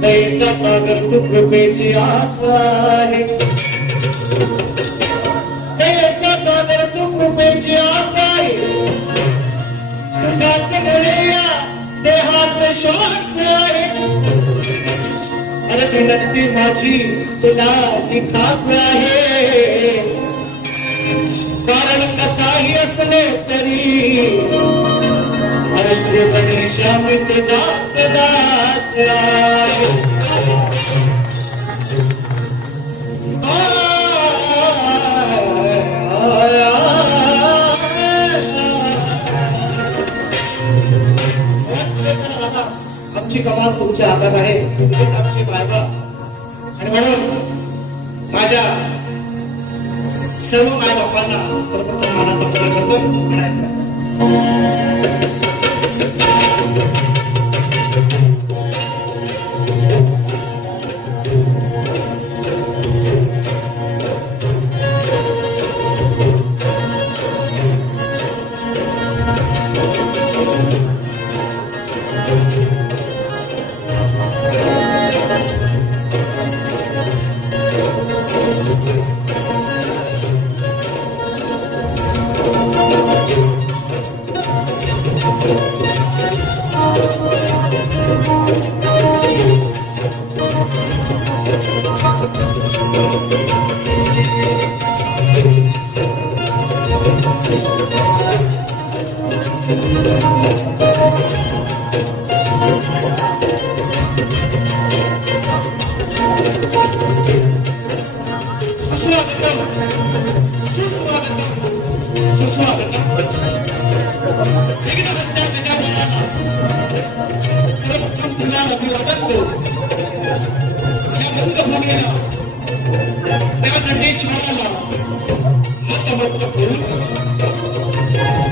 दयेचा सागर तू कृपेची आशा आहे, दयेचा सागर तू कृपेची आशा आहे, तुझ्याच मुळे या देहात श्वास आहे. अरे विनंती माझी तुला ही खास आहे, कारण कसाही असले तरी श्री गणेशा मी तुझाच दास आहे. आमची कमाल तुमच्या हातात आहे, आमची बायबा. आणि म्हणून माझ्या सर्व माय बाप्पांना सर्वप्रथम मानाचा प्रदान करतो. म्हणायचं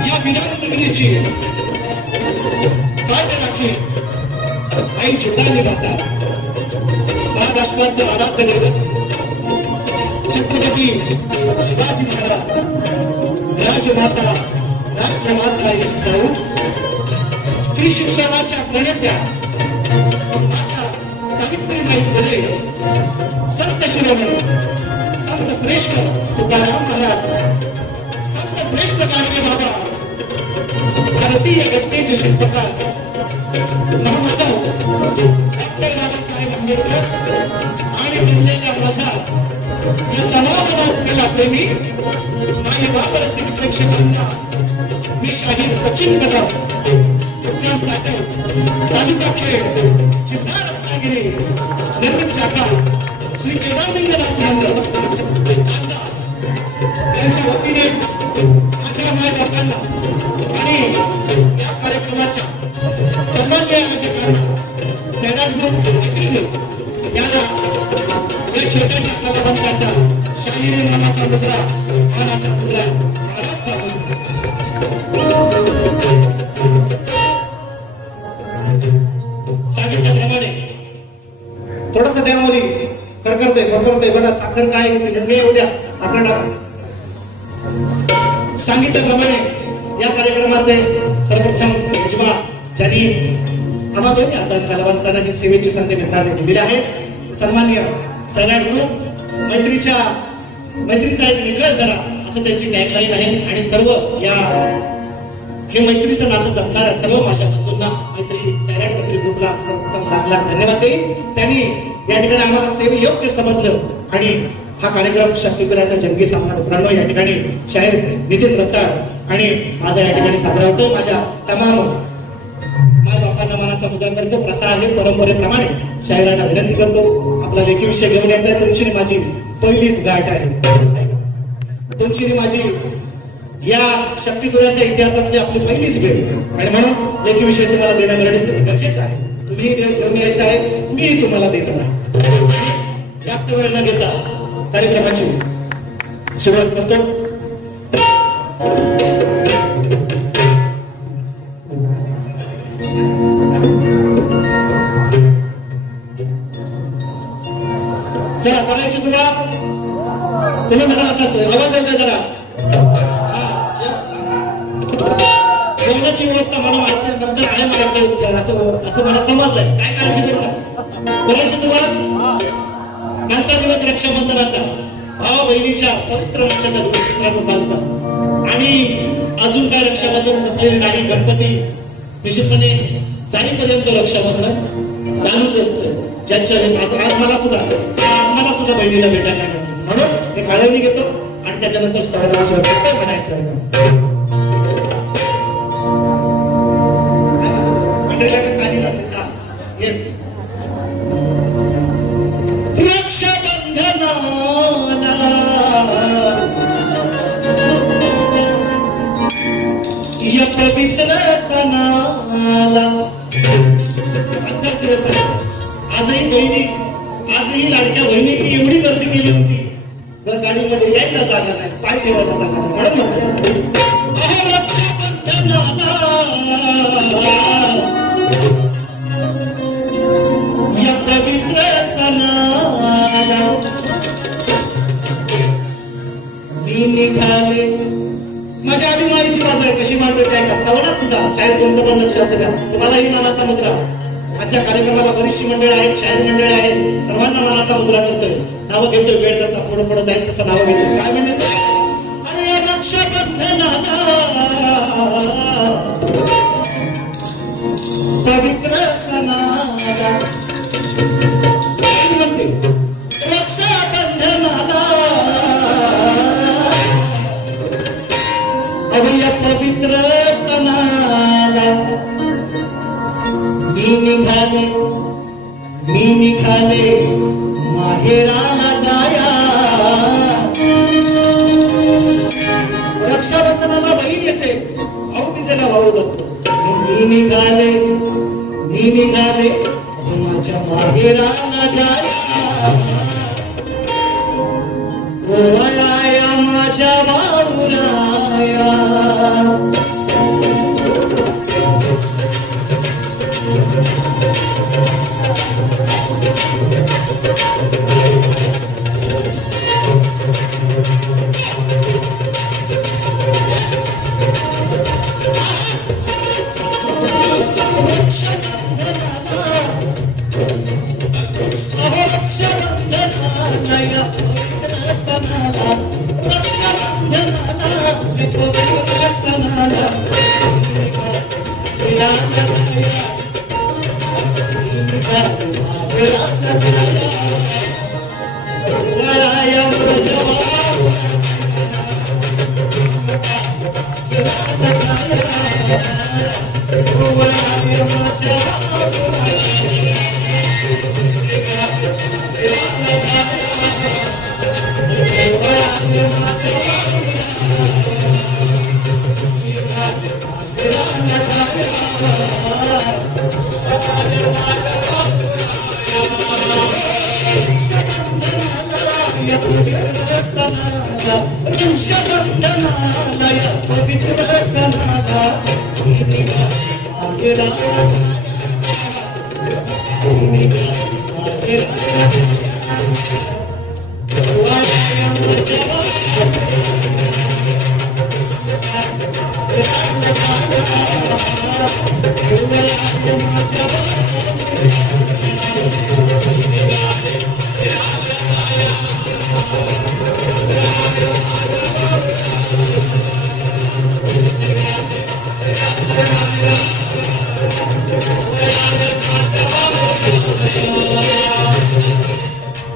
या विराट नगरीची गाठ राखी आई चित्राने राहतात. महाराष्ट्राचं आराध्य दैवत छत्रपती शिवाजी महाराज, राजमाता, राष्ट्रमाता यांची जाऊ स्त्री शिक्षणाच्या प्रणेत्या माता सावित्रीबाई फुले, संत शिरोमणी संत श्रेष्ठ तुकाराम महाराज, संत श्रेष्ठ गाडगे बाबा, भारतीय घटनेचे शिल्पकार डॉक्टर बाबासाहेब आंबेडकर आणि जिल्ह्याच्या भाषा या तमाम राजकीय प्रेमी आणि बाबरसिंग प्रेक्षकांना मी शाहीर सचिन कदम, उद्यान साठे, तालुका खेड, जिल्हा रत्नागिरी, निर्मित शाखा श्री केदारलिंगराज यांच्या वतीने माझ्या मायबापांना आणि या कार्यक्रमाच्या सन्माननीय आयोजकांना सैराट ग्रुप यांना या छोट्याशा कलावंताचा शाहिरी नामाचा मुजरा मानाचा मुजरा सांगितल्याप्रमाणे थोडस देवावली करते बघा साखर काय होते उद्या साखर सांगितल्याप्रमाणे या कार्यक्रमाचे सर्वप्रथम यजमा ज्यांनी आम्हा दोन्ही आजार कलावंतांना ही सेवेची संधी मित्रांनी दिलेली आहे. सन्माननीय सैराट ग्रुप मैत्रीचा एक निकळ जरा असं त्यांची टॅगलाईन आहे आणि सर्व या हे मैत्रीचं नातं जपणाऱ्या सर्व माझ्या बंधूंना मैत्री सैराट मैत्री ग्रुपला सर्वप्रथम लाख धन्यवाद देईल. त्यांनी या ठिकाणी आम्हाला सेवे योग्य समजलं आणि हा कार्यक्रम शक्तीपीठाचा जंगी सामना मित्रांनो या ठिकाणी शाहीर नितीन प्रसाद आणि माझा या ठिकाणी साजरा होतो. माझ्या तमाम माय बापांना मनाचा मुजरा करतो. प्रथा आहे परंपरेप्रमाणे शाहिरांना विनंती करतो आपला लेखी विषय घेऊन यायचा आहे. तुमची माझी पहिलीच गाठ आहे. तुमची माझी या शक्तीपीठाच्या इतिहासातली आपली पहिलीच वेळ आणि म्हणून लेखी विषय तुम्हाला देणं गरजेचं आहे. तुम्ही घेऊन यायचं आहे, मी तुम्हाला देणार आहे. जास्त वेळ न घेता कार्यक्रमाची सुरुवात करतो. चला करायची सुरुवात. तुम्ही म्हणा असा आवाज येत जरा जेवणाची व्यवस्था मला माहिती नंतर आहे मला असं मला समजलंय. काय करायची बरोबर करायची सुरुवात. कालचा दिवस रक्षाबंधनाचा भावा बहिणीच्या पवित्र मित्राचा आणि अजून काय रक्षाबंधन संपलेले नाही. गणपती निश्चितपणे जाईपर्यंत रक्षाबंधन चालूच असतं. ज्यांच्या आज मला सुद्धा बहिणीला भेटायला म्हणून ते काळजी घेतो आणि त्याच्यानंतर स्थळाशिवाय काय म्हणायचं मंडळीला काही राहते सा रक्षाबंधनाला या पवित्र सणाला आजही लाडक्या बहिणींनी एवढी गर्दी केली होती जर गाडीमध्ये यायला जागा नाही, पाय ठेवायला जागा नाही. म्हणून या पवित्र सणाला मी निघाले. माझ्या आधी माझी बाजू आहे कशी मांडत आहे कस्तावनात सुद्धा शायद तुमचं पण लक्ष असू द्या. तुम्हालाही मनाचा मुजरा. आजच्या कार्यक्रमाला बरीचशी मंडळ आहेत, शाहीर मंडळ आहेत. सर्वांना मनाचा मुजरा करतोय, नावं घेतोय. वेळ जसा पुढे जाईल तसं नावं घेतोय. काय म्हणायचं अरे रक्षाबंधनाला पवित्र सणाला म्हणते माहेराला जाया रक्षाबंधनाला बहीण येते भाऊबीजेला भाऊ लागतो मी निघाले माझ्या माहेराला जाया ओवाळाया माझ्या बाबुराया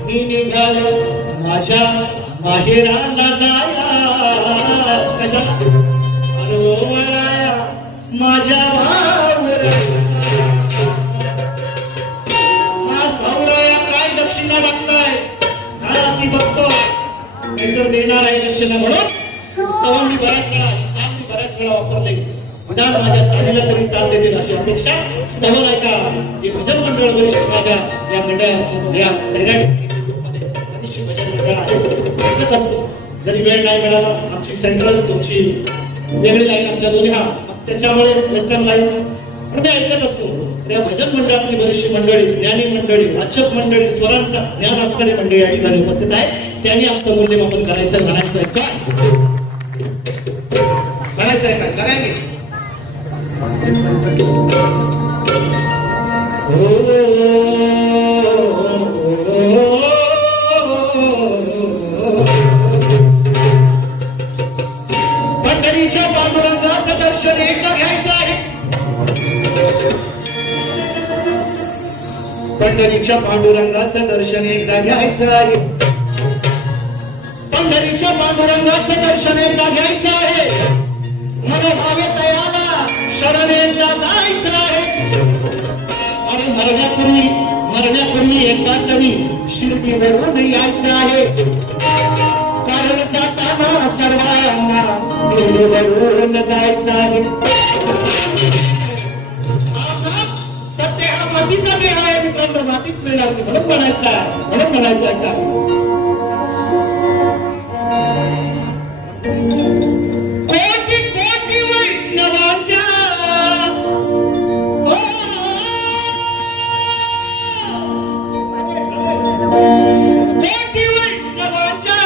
मी निघालो माझ्या माहेराला जाया कशाला माझ्या भाऊराया काय दक्षिणा टाकताय ती बघतो नंतर देणार आहे दक्षिणा म्हणून तेव्हा मी बऱ्याच वेळा वापरले माझ्या चालीला तरी साथ देतील अशी अपेक्षा स्तवन ऐका हे भजन मंडळ वरिष्ठ माझ्या या मंडळ या सैराट भजन मंडळ असतो जरी वेळ नाही मिळाला आमची सेंट्रल तुमची वेगळी लाईन आपल्या दोन्ही त्याच्यामुळे वेस्टर्न लाईन पण मी ऐकत असतो या भजन मंडळातली बरीचशी मंडळी ज्ञानी मंडळी वाचक मंडळी स्वरांचा ज्ञान असणारी मंडळी या ठिकाणी उपस्थित आहे त्यांनी आमचं मूल्यमापन करायचं म्हणायचं काय करायचंय काय करायला पंढरीच्या पांडुरंगाचं दर्शन एकदा घ्यायचं आहे पंढरीच्या पांडुरंगाचं दर्शन एकदा घ्यायचं आहे पंढरीच्या पांडुरंगाचं दर्शन एकदा घ्यायचं आहे मनोभावे तयाला शरणेला जायचं आहे आणि मरण्यापूर्वी एकदा तरी शिर्डीवरून यायचं आहे कारण जाताना सर्वांना दिल्लीवरून जायचं आहे सत्य हा मातीचा देह आहे मित्रांनो मातीच मिळणार म्हणून म्हणायचं आहे का कोटी वैष्णवांच्या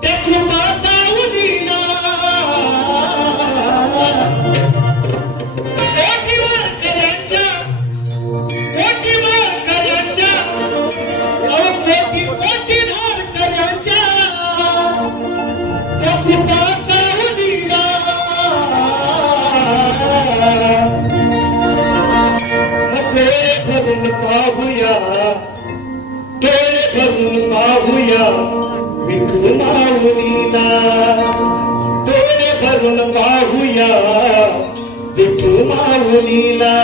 त्या कृपा सावलीला पाहूया विठू माऊलीला डोळे भरून पाहूया विठू माऊलीला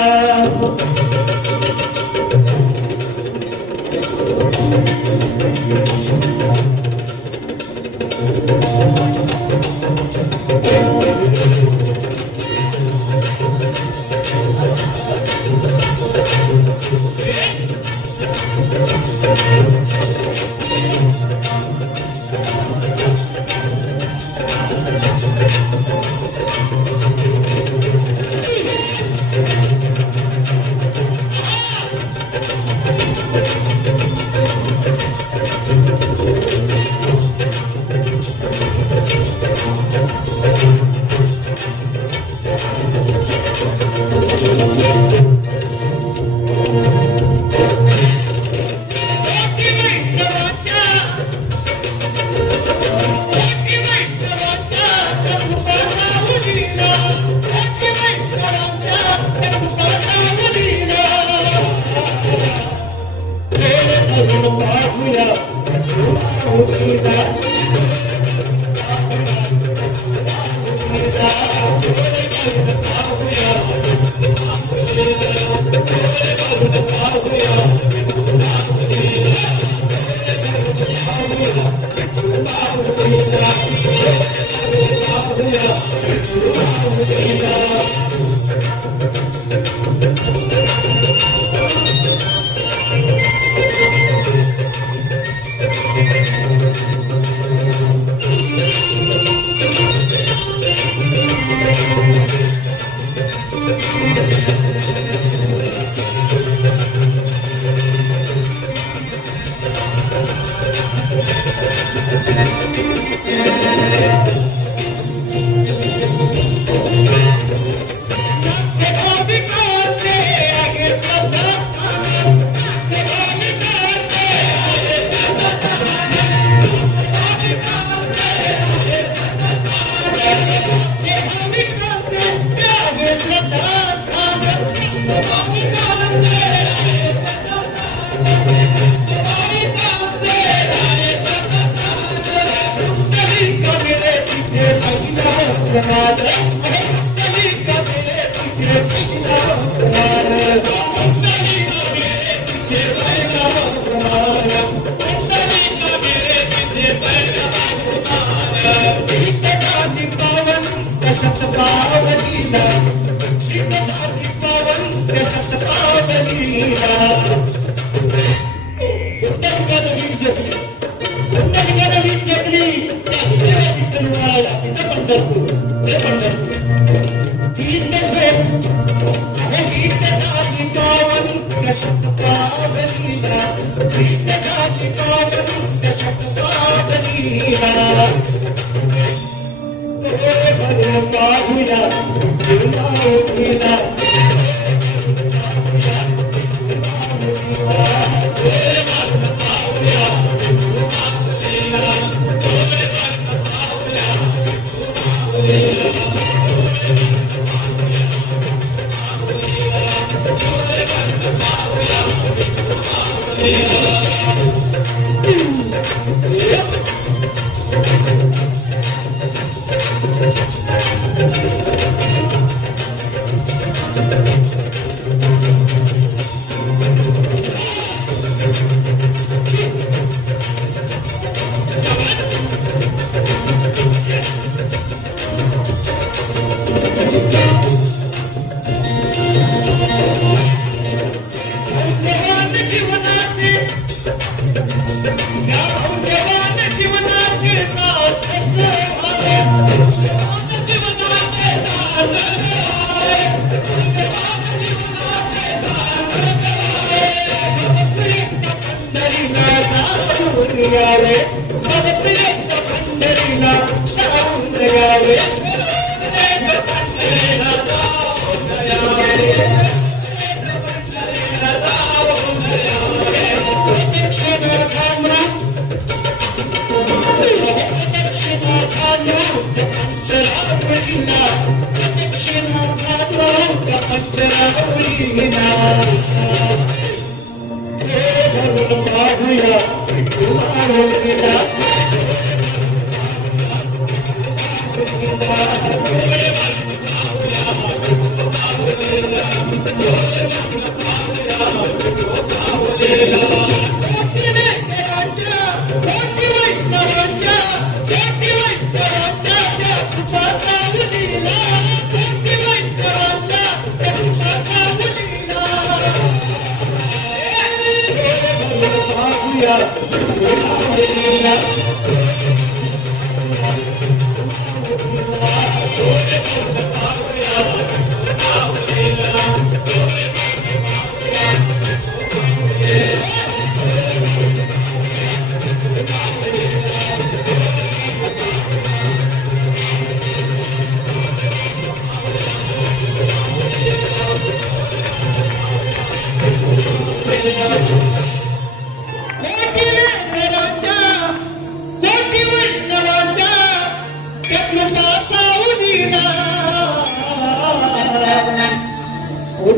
पाहूया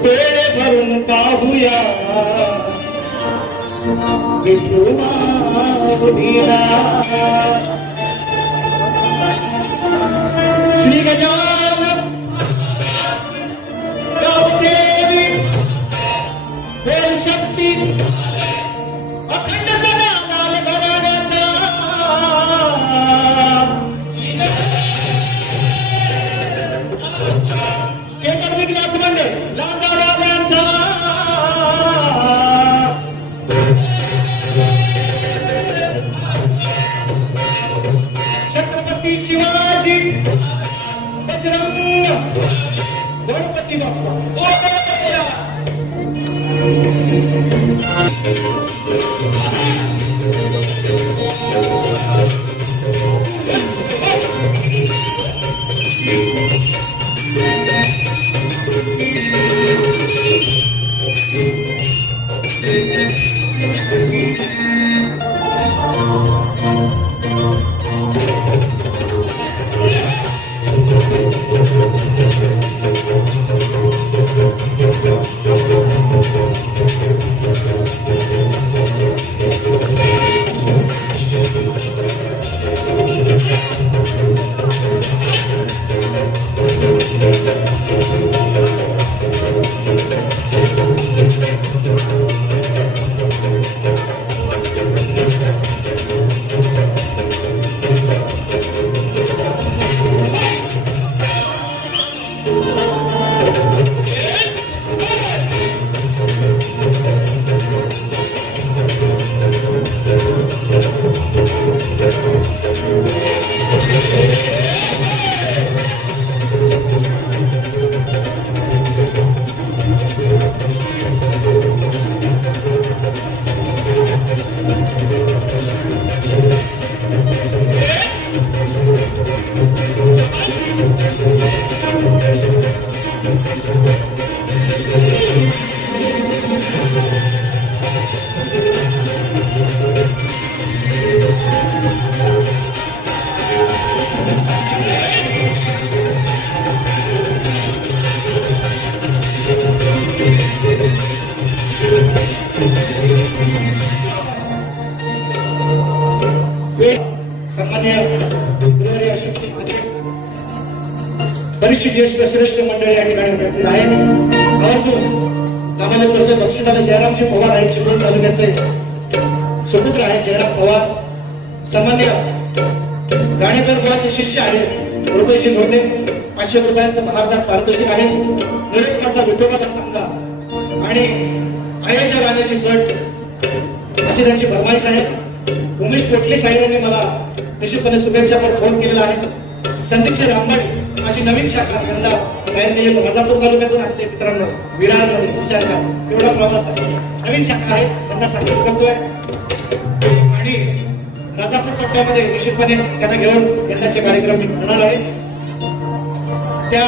डोळे भरून पाहूया विठुराया श्री गजानन गावदेवी बोल शक्ती अखंड सदा लाल घराण्याचा केतन विकास मंडळ छत्रपती शिवाजी बजरंग गणपती बाप्पा बरीचशी ज्येष्ठ श्रेष्ठ मंडळी या ठिकाणी उपस्थित आहेत. आवर्जून आम्हाला करतो बक्षिसाला जयरामजी पवार आहेत, चिपळूण तालुक्याचे सुपुत्र आहेत जयराम पवार. सामान्य गाणेकर बुवाचे शिष्य आहेत रुपयेशी नोंदणे 500 रुपयांचं महारदार पारितोषिक आहे. निरोप माझा विठोबाला सांगा आणि आईच्या गाण्याची पट अशी त्यांची फरमाईश आहे. उमेश पोटले साहेबांनी मला निश्चितपणे शुभेच्छापर फोन केलेला आहे. संदीपचे रामबाडे माझी नवीन शाखा यंदा राजापूर तालुक्यातून आणते मित्रांनो. विरारमध्ये विचार करा एवढा प्रवास आहे. नवीन शाखा आहे त्यांना सांगितलं करतोय आणि राजापूर पट्ट्यामध्ये निश्चितपणे त्यांना घेऊन यंदाचे कार्यक्रम मी करणार आहे. त्या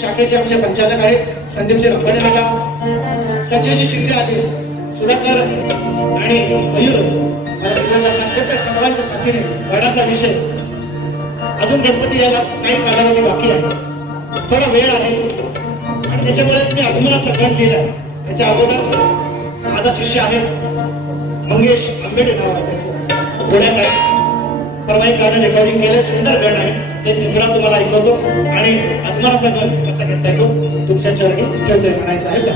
शाखेचे आमचे संचालक आहेत संदीपचे रामबाडे दादा, संजयजी शिंदे आले, सुधाकर आणि मयूर. सर्वांच्या साथीने गडाचा विषय अजून गणपती यायला काही कालावधी बाकी आहे, थोडा वेळ आहे आणि त्याच्यामुळे मी आगमनाचा गण लिहिला. त्याच्या अगोदर माझा शिष्य आहे मंगेश आंबेडे नाव आहे त्याचं, पुण्यात आहे. परवा एक गाणं रेकॉर्डिंग केलं, सुंदर गण आहे ते मी जरा तुम्हाला ऐकवतो आणि आगमनाचा गण कसा घेता येतो तुमच्या चरणी ठेवतोय म्हणायचं आहे का.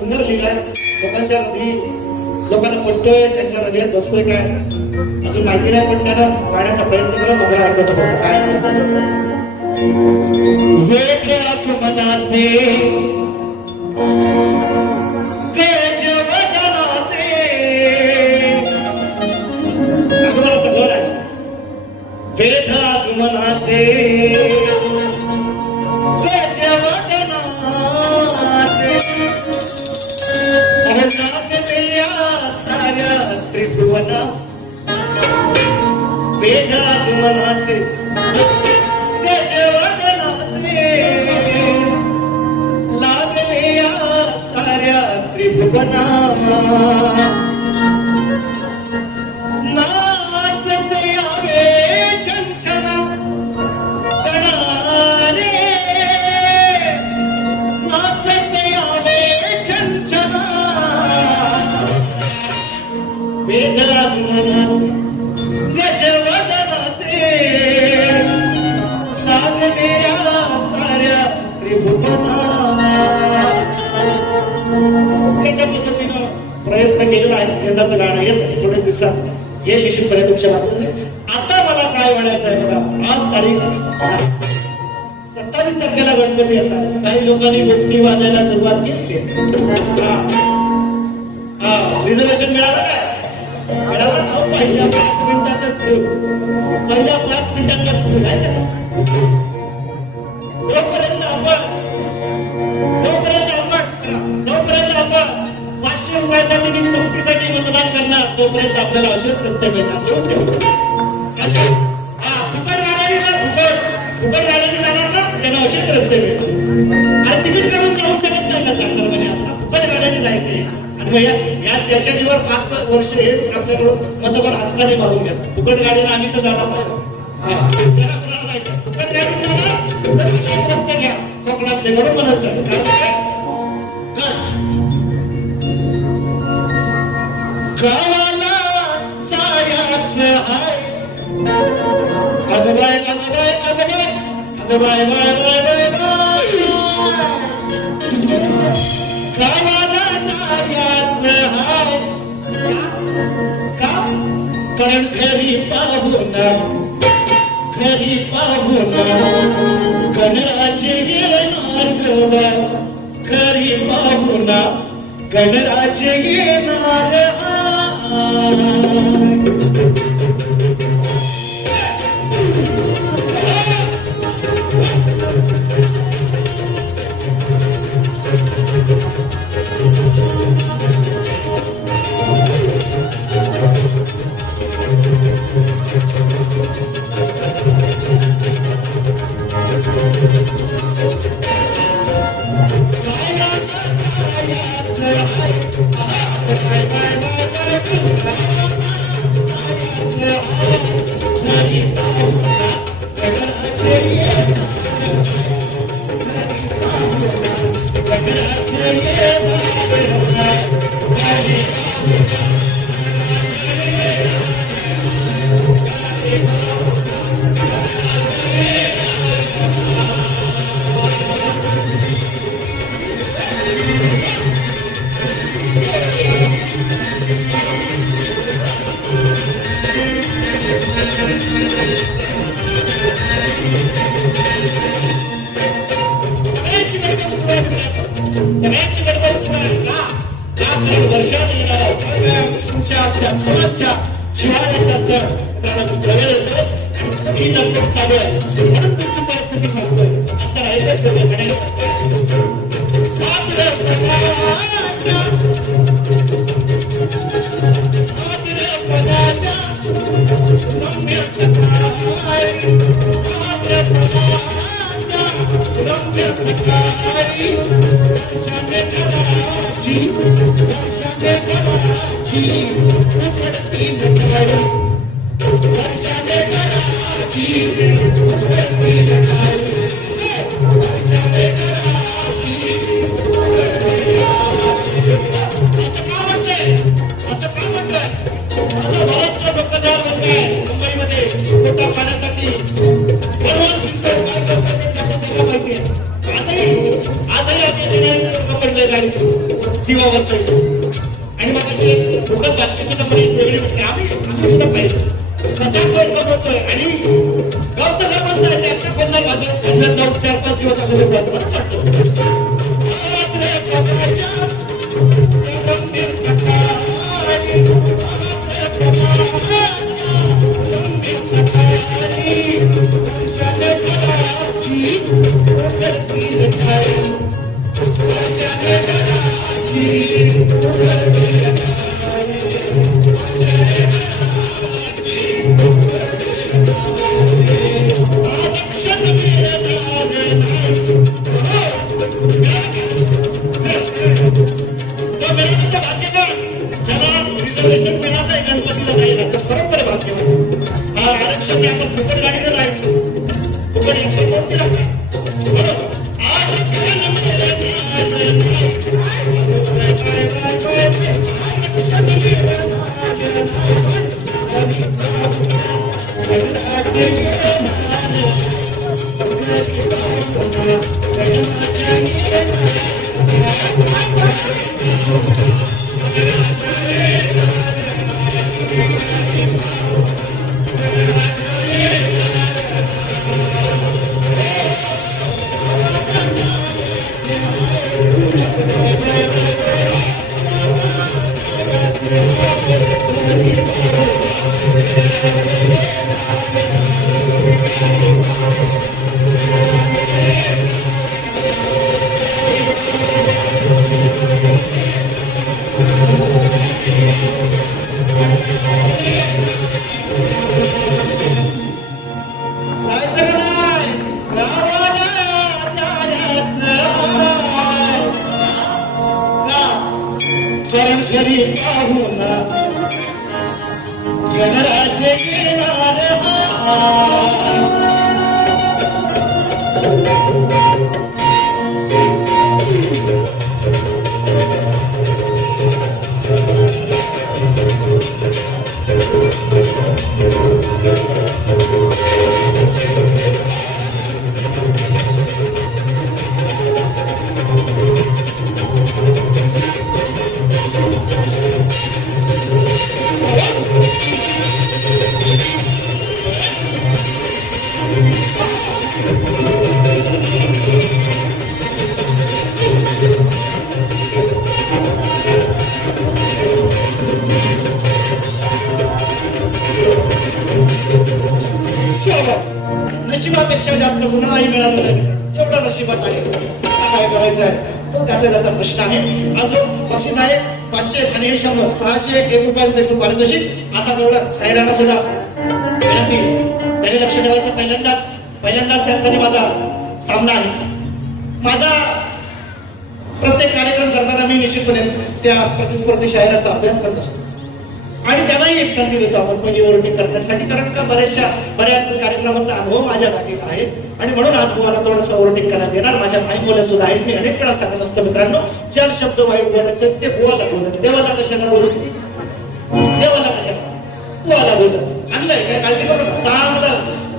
सुंदर लिहिलाय. लोकांच्या हृदयी लोकांना पटतोय, त्यांच्या हृदयात बसतोय काय अजून माहिती नाही, पण त्यानं गाण्याचा प्रयत्न करा. मला आठवतो काय वेठ आगमनाचे आगमनाचा घर आहे. वेठ आगमनाचे साऱ्या त्रिभुवना वेदागमनाचे गजवदनाचे लागले या साऱ्या त्रिभुवना नाचत यावे छंछना तणारे नाचत यावे छंछना वेदागमनाचे गजवदनाचे लागले या साऱ्या त्रिभुवना. त्याच्या पद्धतीनं प्रयत्न केलेला आहे. यंदाचं गाणं येत थोड्या दिवसात येईल निश्चितपणे तुमच्या बाबतीत. आता मला काय म्हणायचं आहे बघा, आज तारीख 27 तारखेला गणपती येतात. काही लोकांनी बोचकी वाजायला सुरुवात केली. रिझर्वेशन मिळालं काय? मिळालं ना. पहिल्या 5 मिनिटातच पहिल्या 5 मिनिटातच जोपर्यंत आपण 500 रुपयासाठी चौकीसाठी मतदान करणार तोपर्यंत आपल्याला असेच रस्ते मिळणार. फुकट गाड्यांनी जाणार ना, त्यांना असेच रस्ते मिळतात. आणि तिकीट काढून जाऊ शकत नाही का चांगलं आपला फुकट गाड्यांनी जायचं. आणि मग या त्याच्या जीवर 5 वर्ष हे आपल्याकडून मतदार हक्काने मारून घेतात. फुकट गाडीनं आम्ही तर जाणार पाहिजे. जायचं फुकट गाडीने जाणार तर असेच रस्ते घ्या कोकणातले म्हणून म्हणत चालेल. गावाला चायाच आहे अगबाय अगबाय अगबाय अगबाय बाय बाय बाय बाय. गावाला चायाच आहे का? कारण घरी पाहून गणराजे येणार गवा. घरी पाहून गणराजे येणार. दिवा वाचतो आणि मग अशी दुःखद बातमी सुद्धा मला वेगळी म्हटली आम्ही सुद्धा पाहिजे कमवतोय आणि गावचं गरबच आहे त्याच्या कोणत्या भाजप जाऊन 4-5 दिवस अगोदर जातो असं वाटतं गणपतीला जायला बरोबर भाग्य आरक्षण आपण फुकट गाडीला राहायचं फुकट नशिबापेक्षा जास्त कुणालाही मिळालं नाही जेवढा नशिबात आहे काय करायचं आहे तो त्याचा प्रश्न आहे अजून बक्षीस आहे 500 आणि 100 600 1 रुपयाचं पारितोषिक आता तेवढं शाहिराणा सुद्धा विनंती त्याने लक्ष ठेवायचं पहिल्यांदाच त्यासाठी माझा सामना आहे माझा प्रत्येक कार्यक्रम करताना मी निश्चितपणे त्या प्रतिस्पर्धी शाहिराचा अभ्यास करत असतो आणि त्यांनाही एक संधी देतो आपण पहिली ओव्हरटेक करण्यासाठी कारण का बऱ्याच कार्यक्रमाचा अनुभव माझ्या जातीत आहे आणि म्हणून आज तुम्हाला थोडंसं ओव्हरटेक करायला देणार माझ्या माई बोल्या सुद्धा आहेत मी अनेक वेळा सांगत असतो मित्रांनो 4 शब्द वाईट बोलायचे ते बुवाला बोलत देवाला कशाला बोलत देवाला कशाला बुवाला बोलत आणलंय काय काळजी करू नका चांगलं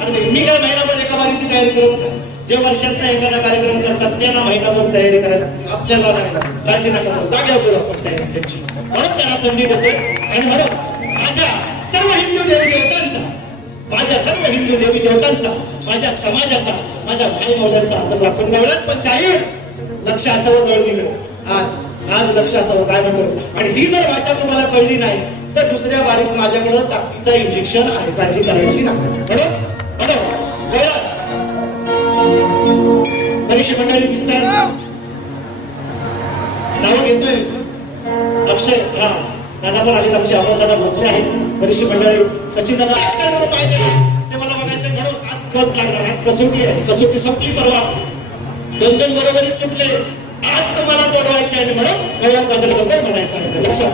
अगदी मी काय महिनाभर एका बारीची तयारी करत नाही जे वर्षात एखादा कार्यक्रम करतात त्यांना महिनाभर तयारी करायला आपल्याला नाही काळजी नका जाग्यावर आपण तयारी त्याची म्हणून त्यांना संधी देतोय आणि म्हणून माझ्या सर्व हिंदू देवी देवतांचा माझ्या समाजाचा माझ्या भाई मौल्यांचा आदर राखून एवढंच पण शाहीर लक्ष असावं जवळ आज लक्ष असावं काय म्हणतो आणि ही जर भाषा तुम्हाला कळली नाही तर दुसऱ्या वारीत माझ्याकडे ताकदीचं इंजेक्शन आहे काळजी करायची नाही बरीचशी मंडळी दिसतात नाव घेतोय अक्षय दादा पण आले आमचे अमोल दादा बसले आहेत बरीचशी मंडळी सचिन दादा काय ते मला बघायचं म्हणून आज कस लागणार आज कसोटी आहे कसोटी संपली परवा 2-2 बरोबरीत सुटले आज तुम्हाला सोडवायचे आहे म्हणून मला सादर करतो म्हणायचं आहे लक्षात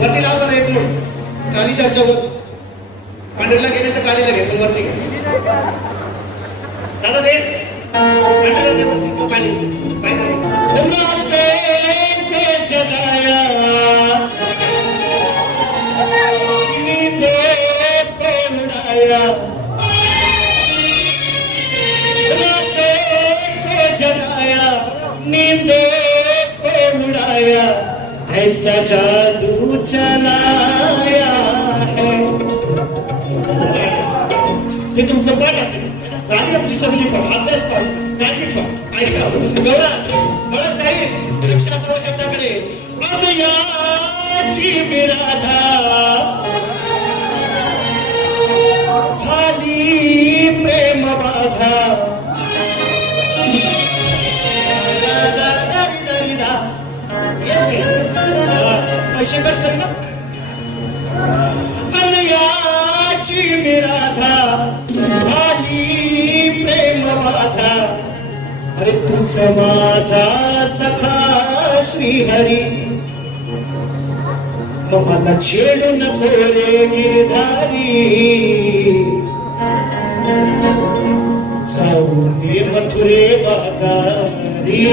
वरती लावणार एक काली चर्चावर पांढरीला गेले तर तर गाडीला घेतो वरती घे दादा दे गाडीला दे वरती तो गाडी काय जगाया जगाया नींदों को उड़ाया ऐसा जादू चलाया है हे तुमचं पाठ असेल गाडी आमची सगळी पण अभ्यास पण प्रॅक्टिस पण ऐका गौरा गौरव साहेब रिक्षा सर्व शब्दाकडे अब याची विराधा झाली प्रेम बाधा पैसे कट कर ना अन्याची विराधा झाली प्रेम बाधा अरे तुझ माझा सखा श्रीहरी मला छेडू नको रे गिरधारी जाऊ दे मथुरे बाजारी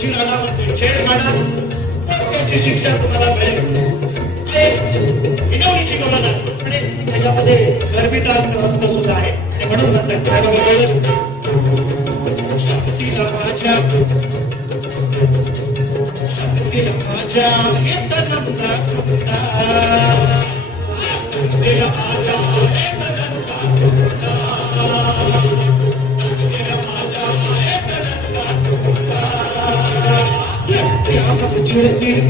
उशीर आला म्हणजे छेड मारा, त्याची शिक्षा तुम्हाला मिळेल. विनवणी शिकवला ना आणि त्याच्यामध्ये गर्भित अर्थ सुद्धा आहे. आणि म्हणून म्हणतात काय बाबा, सक्तीला माझ्या येत नमता तुमचा, सक्तीला माझ्या येत नमता तुमचा, सक्तीला माझ्या येत नमता तुमचा. त्यामध्ये चिडतील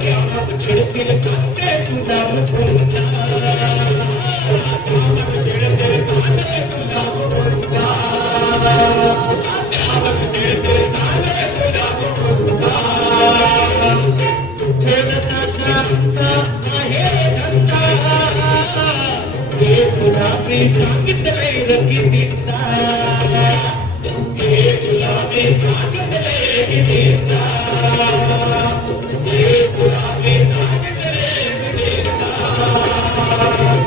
त्यामध्ये चिडतील सांगते तुला पुन्हा, त्यामध्ये चिडतील सांगते तुला पुन्हा, त्यामध्ये चिडतील सांगते तुला पुन्हा. थोडासा आहे धंदा, हे तुला मी सांगितलंय कितीदा, हे तुला मी सांगितलंय कितीदा, हे तुला मी सांगितलंय कितीदा.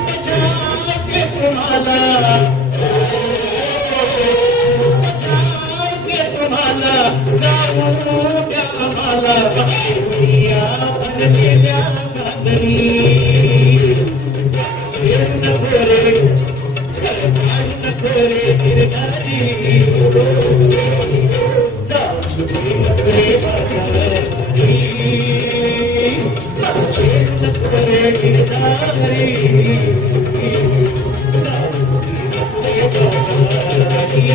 बचावते तुम्हाला, बचावते तुम्हाला, जाऊ द्या आम्हाला दुनिया बनलेल्या बांधणी. छेड नको रे, काढ नको रे गिरणारी, जाऊ दे रे बाजारी, छेड नको रे गिरणारी, जाऊ दे बाजारी.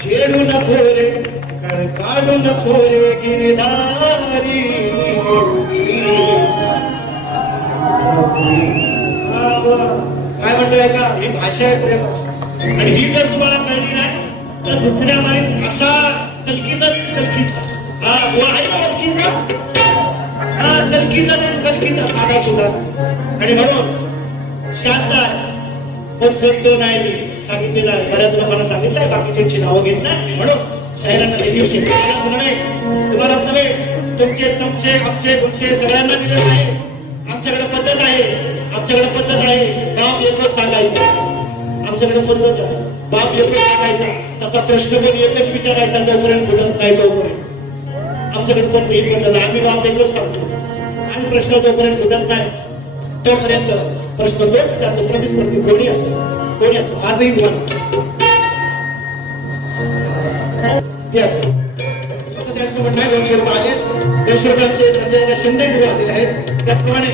छेडू नको रे, कळ काढू नको रे गिरधारी. काय म्हणतोय का, ही भाषा आहे प्रेमाची. आणि ही जर तुम्हाला कळली नाही तर दुसऱ्या माहीत असा कलकीचा हा आहे कलकीचा, हा कलकीचा साधा सुद्धा. आणि म्हणून शांत आहे, पण संत नाही. मी सांगितलेलं आहे, बऱ्याच लोकांना सांगितलंय बाकीच्यांची नावं घेत नाही. म्हणून शायरांना दिवशी नव्हे, तुम्हाला नव्हे, तुमचे चमचे आमचे तुमचे सगळ्यांना दिलेलं आहे. आमच्याकडे पद्धत आहे, आमच्याकडे पद्धत आहे. बाप एकच सांगायचा, आमच्याकडे पद्धत आहे. बाप एकच सांगायचा, तसा प्रश्न पण एकच विचारायचा, जोपर्यंत फुटत नाही तोपर्यंत. आमच्याकडे पण ही पद्धत आहे, आम्ही बाप एकच सांगतो. आणि प्रश्न जोपर्यंत फुटत नाही तोपर्यंत प्रश्न तोच विचारतो, प्रतिस्पर्धी कोणी असो आजही बोला. असं त्यांचं म्हणणं आहे. 200 रुपये आले, 200 रुपयांचे संजय शिंदे आलेले आहेत. त्याचप्रमाणे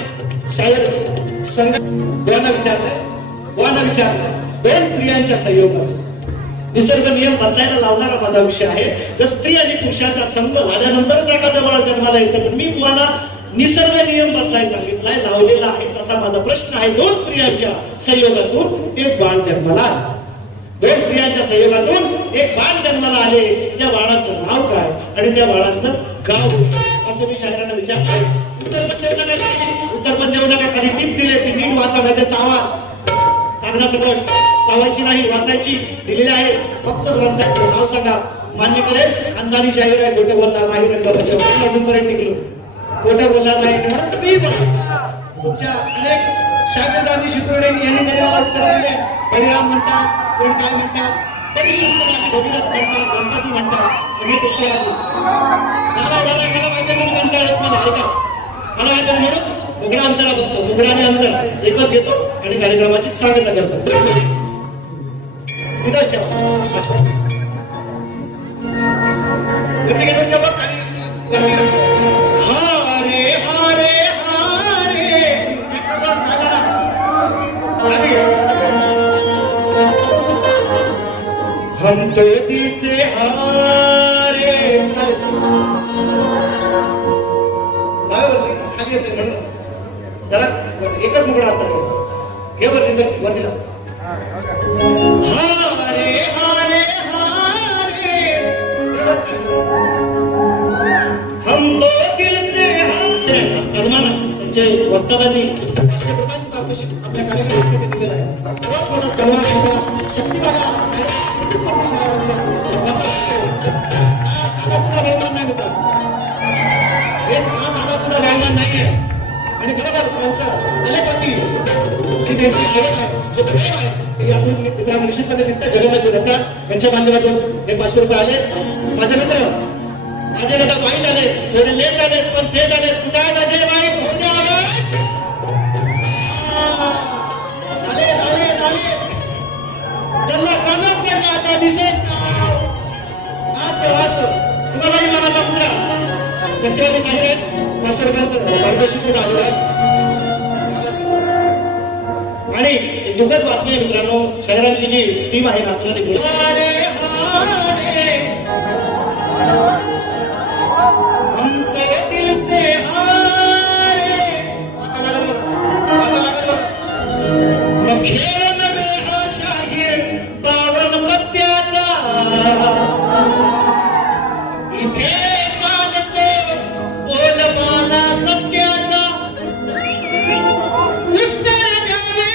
शायर संघ बुवांना विचारलंय, दोन स्त्रियांच्या संयोगात निसर्ग नियम बदलायला लावणारा माझा विषय आहे. जर स्त्री आणि पुरुषाचा संघ झाल्यानंतरच एखाद्या बाळ जन्माला येतं, पण मी बुवांना निसर्ग नियम बदलाय सांगितलाय, लावलेला आहे. तसा माझा प्रश्न आहे, दोन स्त्रियांच्या संयोगातून एक बाळ जन्माला आले. दोन स्त्रियांच्या संयोगातून एक बाळ जन्माला आले, त्या बाळाचं नाव काय आणि त्या बाळाचं गाव असं मी शायरांना विचारलंय. उत्तर पण देऊ नका, खाली टीप दिले, ती नीट वाचा, नाही चावा कागदासकट चावायची नाही, वाचायची दिलेली आहे. फक्त ग्रंथाचं नाव सांगा, मान्य करेल. खानदानी शायर आहे, खोटं बोलणार नाही, रंगाच्या अजूनपर्यंत टिकलो, खोटं बोलणार नाही म्हणून तुम्ही बोलायचं. तुमच्या अनेक शागिर्दांनी शिकवलेली यांनी त्यांनी मला उत्तर दिले. बळीराम म्हणतात, कोण काय म्हणतात, तरी शिकवणारी भगीरथ म्हणतात, गणपती म्हणतात, अनेक उत्तर आली. मला माहिती म्हणता येत मला, ऐका मला माहिती म्हणून मुगडा अंतरा बघतो, मुगडा आणि अंतर एकच घेतो आणि कार्यक्रमाची सांगता करतो. तिथंच ठेवा, गर्दी घेतोस का बघ. हा रे हम तो दिल से हारे खाली येते म्हणून जरा एकच मुगडा असतात हे वरतीच वरतीला हारे हारे हारे हम तो दिल से हारे सन्मान तुमचे वस्तादांनी 500 रुपयांचं पारितोषिक आपल्या कार्यक्रमासाठी दिलेलं आहे सर्वात मोठा सन्मान शक्ती बघा साधा सुद्धा बहुमान नाही होता हे साधा सुद्धा बहुमान नाहीये आणि बरोबर त्यांचं तलेपती जी त्यांची आवड आहे जे प्रेम आहे ते यातून मित्रांनो निश्चितपणे दिसतं जगन्नाथ रसा यांच्या माध्यमातून हे 500 रुपये आले माझे मित्र माझे दादा वाईट आले थोडे लेट आले पण थेट आले कुठे आहे माझे वाईट होऊ द्या आवाज आले आले आले ज्यांना कानात पडला आता दिसत असं तुम्हालाही मला समजा शक्यवादी शाहीर आहेत 500 रुपयांचं पारितोषिक सुद्धा आलेलं आहे आणि एक दुःखद बातमी आहे मित्रांनो शहरांची जी टीम आहे नाचणारी मुलं हम तो दिल से हारे आता लागल बघा मग खेळ नव्हे हा शाहीर 52 पत्त्याचा इथे चालतो बोलबाला सत्याचा उत्तर द्यावे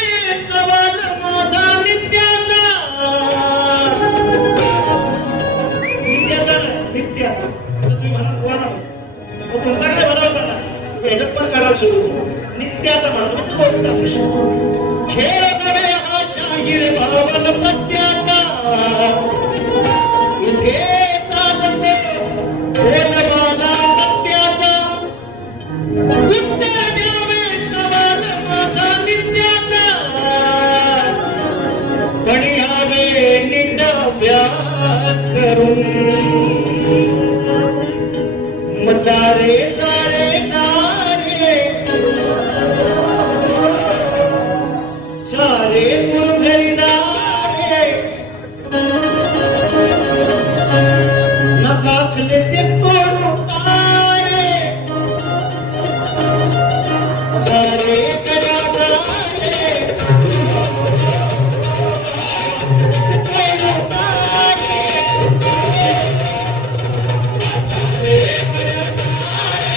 सवाल माझा नित्याचा नित्याचा तुम्ही म्हणा कोणा तुमच्याकडे म्हणावं सांगा तुम्ही ह्याच्यात पण करायला सुरू नित्याचा म्हणतो खेळ नव्हे हा शाहीर 52 पत्त्याचा इथे बोलबाला सत्याचा उत्तर द्यावे सवाल माझा नित्याचा पण यावे नीट अभ्यास करून मग जारे जारे जारे जारे गुरु घरी जारे नखाखलेचे तोडू तारे जारे करा जारे तोडू तारे जारे करा जारे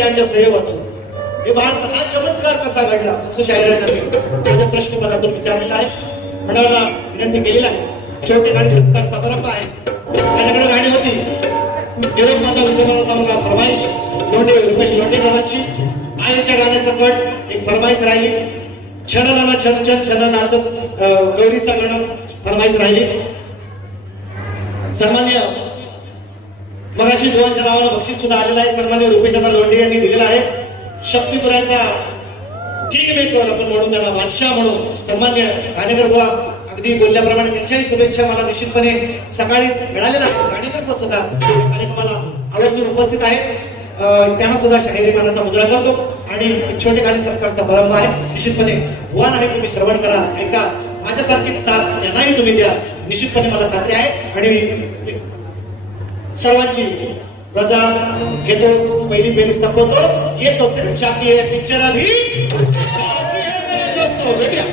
स्त्रियांच्या सह्य होतो. हे बाळ हा चमत्कार कसा घडला असं शाहिरांनी माझा प्रश्न मला तो विचारलेला आहे, म्हणाला विनंती केलेला आहे. शेवटी गाणी सत्कार समारंभ आहे. माझ्याकडे गाणी होती. निरोप माझा विद्यमानाचा मुलगा फरमाईश लोंढे रुपेश लोंढेकरांची आईच्या गाण्याचं कट एक फरमाईश राहिली. छननाना छन छन छन नाचत गौरीचा गण फरमाईश राहिली. सन्मान्य मगाशी दोनच्या नावाला बक्षीस सुद्धा आलेला आहे. सन्मान्य रुपेशदा लोंढे यांनी दिलेला आहे. शक्तीपुराचा किंग मेकर आपण म्हणून त्यांना बादशाह म्हणून सन्मान्य गाणेकर बुवा अगदी बोलल्याप्रमाणे त्यांच्याही शुभेच्छा मला निश्चितपणे सकाळीच मिळालेल्या आहेत. गाणेकर बुवा सुद्धा कार्यक्रमाला आवर्जून उपस्थित आहेत. त्यांना सुद्धा शाहिरी मानाचा मुजरा करतो आणि एक छोटे गाणी सत्कार समारंभ आहे. निश्चितपणे भुवन आहे, तुम्ही श्रवण करा, ऐका. माझ्यासारखीच साथ त्यांनाही तुम्ही द्या, निश्चितपणे मला खात्री आहे. आणि सर्वांची रजा घेतो, पहिली फेरी संपवतो. येतो सिर्फ चाकी है पिक्चर अभी दोस्तों.